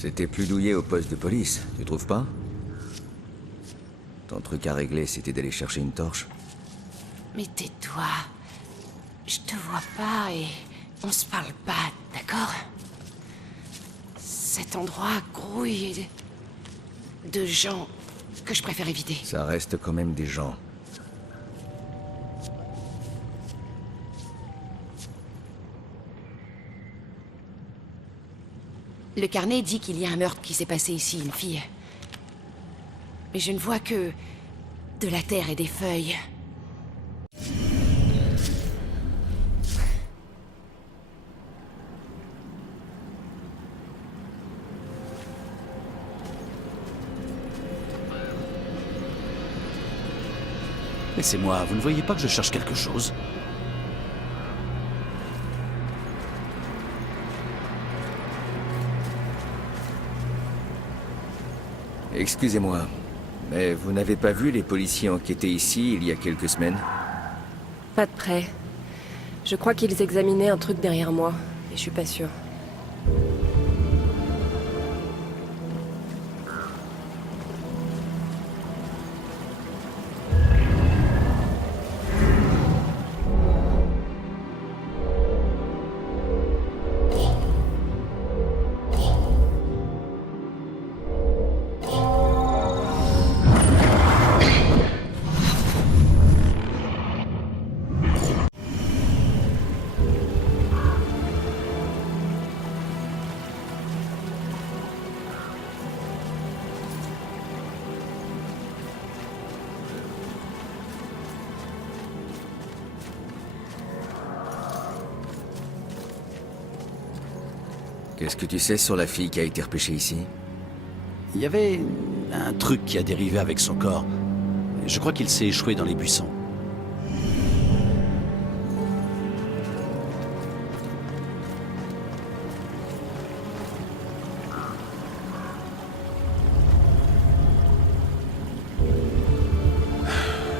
C'était plus douillet au poste de police, tu trouves pas? Ton truc à régler, c'était d'aller chercher une torche. Mais tais-toi. Je te vois pas et on se parle pas, d'accord? Cet endroit grouille de gens que je préfère éviter. Ça reste quand même des gens. Le carnet dit qu'il y a un meurtre qui s'est passé ici, une fille. Mais je ne vois que de la terre et des feuilles. Laissez-moi, vous ne voyez pas que je cherche quelque chose? Excusez-moi, mais vous n'avez pas vu les policiers enquêter ici il y a quelques semaines? Pas de près. Je crois qu'ils examinaient un truc derrière moi, et je suis pas sûre. Qu'est-ce que tu sais sur la fille qui a été repêchée ici? Il y avait un truc qui a dérivé avec son corps. Je crois qu'il s'est échoué dans les buissons.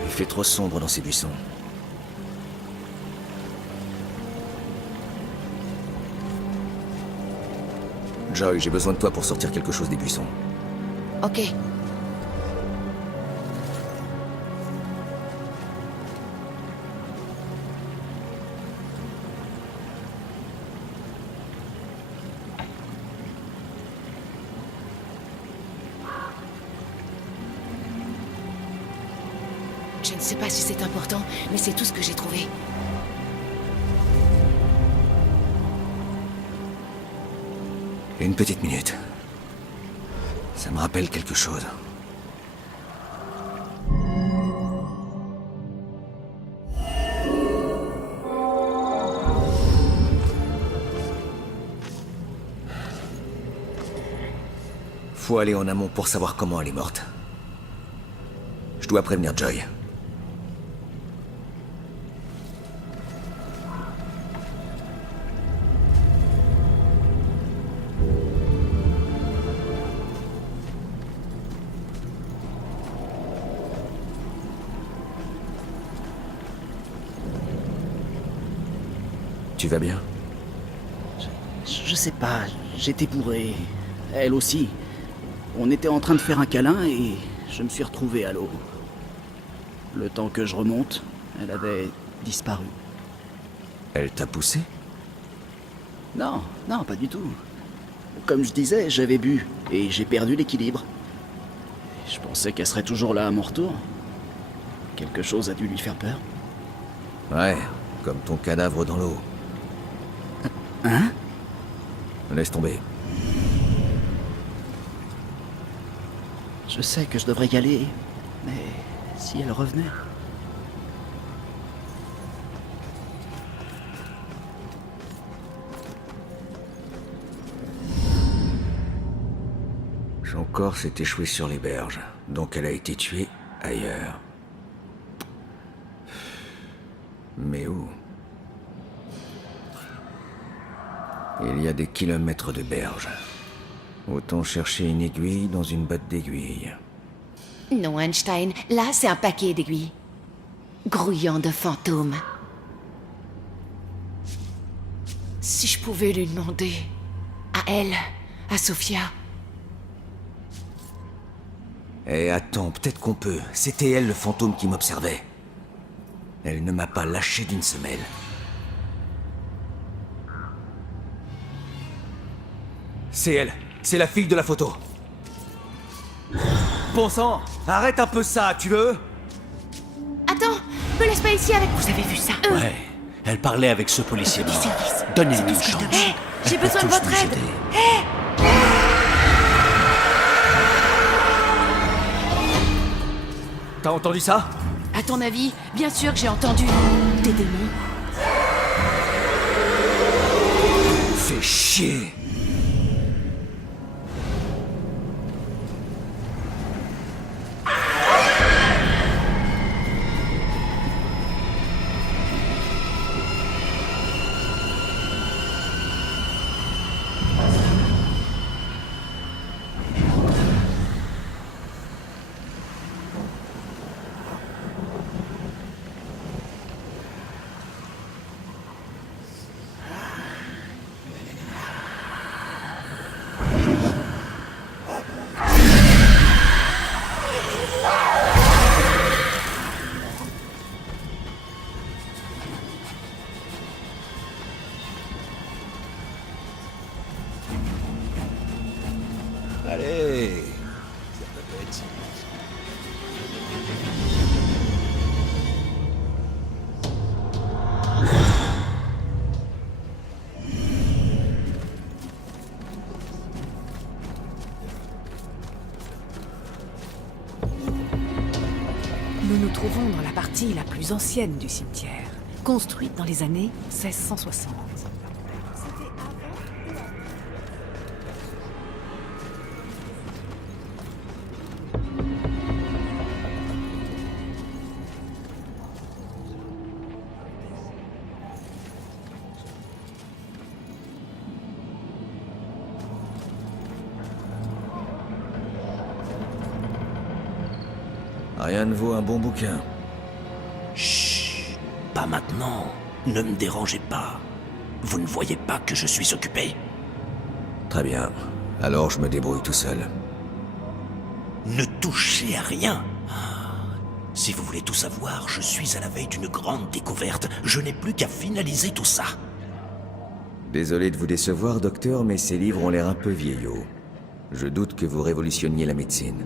Il fait trop sombre dans ces buissons. Joy, j'ai besoin de toi pour sortir quelque chose des buissons. Ok. Je ne sais pas si c'est important, mais c'est tout ce que j'ai trouvé. Une petite minute. Ça me rappelle quelque chose. Faut aller en amont pour savoir comment elle est morte. Je dois prévenir Joy. Tu vas bien? Je sais pas, j'étais bourré. Elle aussi. On était en train de faire un câlin et je me suis retrouvé à l'eau. Le temps que je remonte, elle avait disparu. Elle t'a poussé? Non, non, pas du tout. Comme je disais, j'avais bu et j'ai perdu l'équilibre. Je pensais qu'elle serait toujours là à mon retour. Quelque chose a dû lui faire peur. Ouais, comme ton cadavre dans l'eau. Hein? Laisse tomber. Je sais que je devrais y aller, mais si elle revenait... Son corps s'est échoué sur les berges, donc elle a été tuée ailleurs. Mais où? Il y a des kilomètres de berges. Autant chercher une aiguille dans une botte d'aiguilles. Non, Einstein, là, c'est un paquet d'aiguilles. Grouillant de fantômes. Si je pouvais lui demander, à elle, à Sophia, Eh, attends, peut-être qu'on peut. C'était elle, le fantôme, qui m'observait. Elle ne m'a pas lâché d'une semelle. C'est elle. C'est la fille de la photo. Bon sang, arrête un peu ça, tu veux? Attends, me laisse pas ici avec... Vous avez vu ça? Ouais, elle parlait avec ce policier mort. service. Donnez-lui une chance. J'ai Elle peut besoin de tous votre nous aide. aider. T'as entendu ça? À ton avis, bien sûr que j'ai entendu des démons. Fais chier. Allez. Nous nous trouvons dans la partie la plus ancienne du cimetière, construite dans les années 1660. Rien ne vaut un bon bouquin. Chut, pas maintenant. Ne me dérangez pas. Vous ne voyez pas que je suis occupé? Très bien. Alors je me débrouille tout seul. Ne touchez à rien. Si vous voulez tout savoir, je suis à la veille d'une grande découverte. Je n'ai plus qu'à finaliser tout ça. Désolé de vous décevoir, docteur, mais ces livres ont l'air un peu vieillots. Je doute que vous révolutionniez la médecine.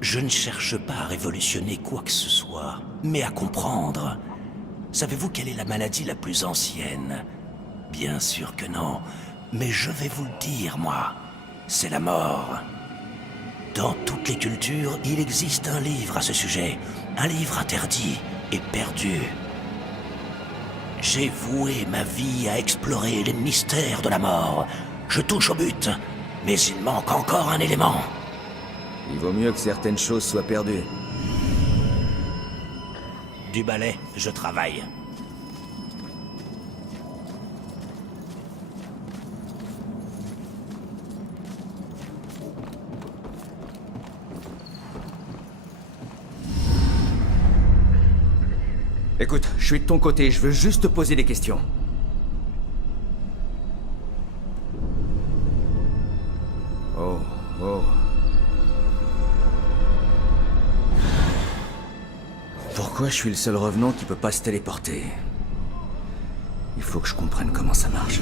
Je ne cherche pas à révolutionner quoi que ce soit, mais à comprendre. Savez-vous quelle est la maladie la plus ancienne? Bien sûr que non, mais je vais vous le dire, moi. C'est la mort. Dans toutes les cultures, il existe un livre à ce sujet. Un livre interdit et perdu. J'ai voué ma vie à explorer les mystères de la mort. Je touche au but, mais il manque encore un élément. Il vaut mieux que certaines choses soient perdues. Du balai, je travaille. Écoute, je suis de ton côté, je veux juste te poser des questions. Oh, oh. Pourquoi je suis le seul revenant qui peut pas se téléporter? Il faut que je comprenne comment ça marche.